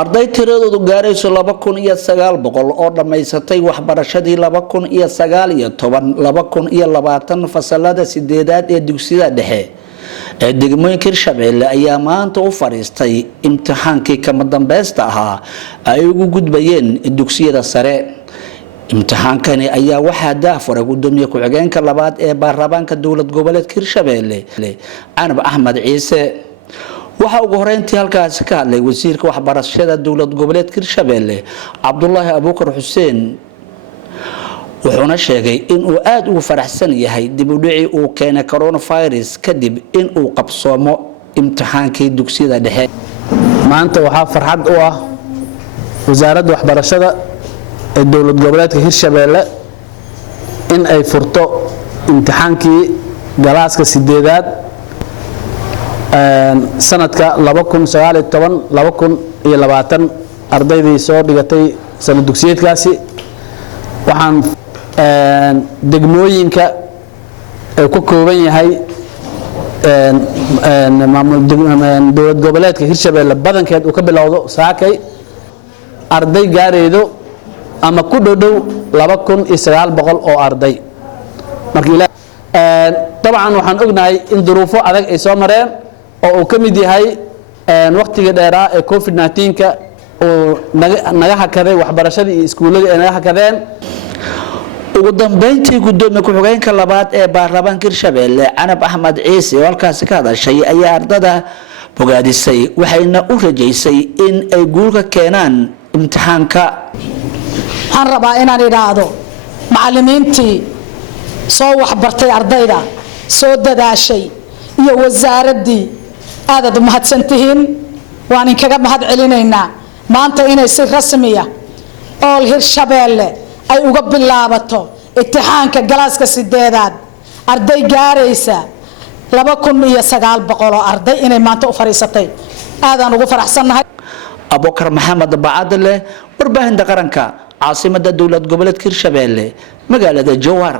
arday tiradoodu gaarayso 2900 oo dhamaysatay waxbarashadii 2019-2020 fasalada sideedaad ee dugsiga dhexe ee degmooyinka Hirshabelle ayaa maanta u fariistay imtixaankii kama dambaysta ahaa ay ugu gudbayeen dugsiyada sare. imtixaankani ayaa waxaa daafuray gudoomiye ku-xigeenka labaad ee baarlamaanka dowlad goboleedka Hirshabelle Canab Axmed Ciise. waxa ugu horeyntii halkaas ka hadlay wasiirka waxbarashada dowlad goboleedka Hirshabelle Cabdullaahi Abuukar Xuseen, wuxuuna sheegay in uu aad ugu faraxsan yahay dib u dhicii uu keenay coronavirus kadib in uu qabsoomo imtixaankii dugsiyada dhexe. maanta waxaa farxad u ah wasaaradda waxbarashada ee dowlad goboleedka Hirshabelle in ay furto imtixaankii galaaska sideedaad sanadka 2019-2020 ardaydii soo dhigatay sanad dugsiyeedkaasi. waxaan degmooyinka ay ku kooban yahay dowlad goboleedka Hirshabelle badankeed uu ka bilowdo saakay arday gaaraydo ama ku dhow 2900 oo arday. markii طبعا waxaan ognahay in duruufo adag ay soo mareen oo uu ka mid yahay waqtiga dheeraa ee COVID-19 oo naga hakaday waxbarashadii iyo iskuuladii ay naga hakadeen. ugu dambeyntii gudoomiye ku-xigeenka labaad ee baarlamaanka Hirshabelle Canab Axmed Ciise oo halkaas ka hadashay ayaa ardada bogaadisay waxayna u rajaysay in ay guul ka keenaan imtixaanka. waxaan rabaa inaan iraahdo macallimiintii soo waxbartay ardayda soo dadaashay iyo wasaaradii aad mahadsantihiin waan inkaga mahad celinaynaa maanta inay si rasmi ah oo Hirshabelle ay uga bilaabato imtixaanka galaaska sideedaad arday gaaraysa 2900 oo arday inay maanta u fariisatay aadaan ugu faraxsanahay. Abuukar Maxamed Bacadle warbaahinta qaranka caasimadda dowlad goboleedka Hirshabelle magaalada Jowhar.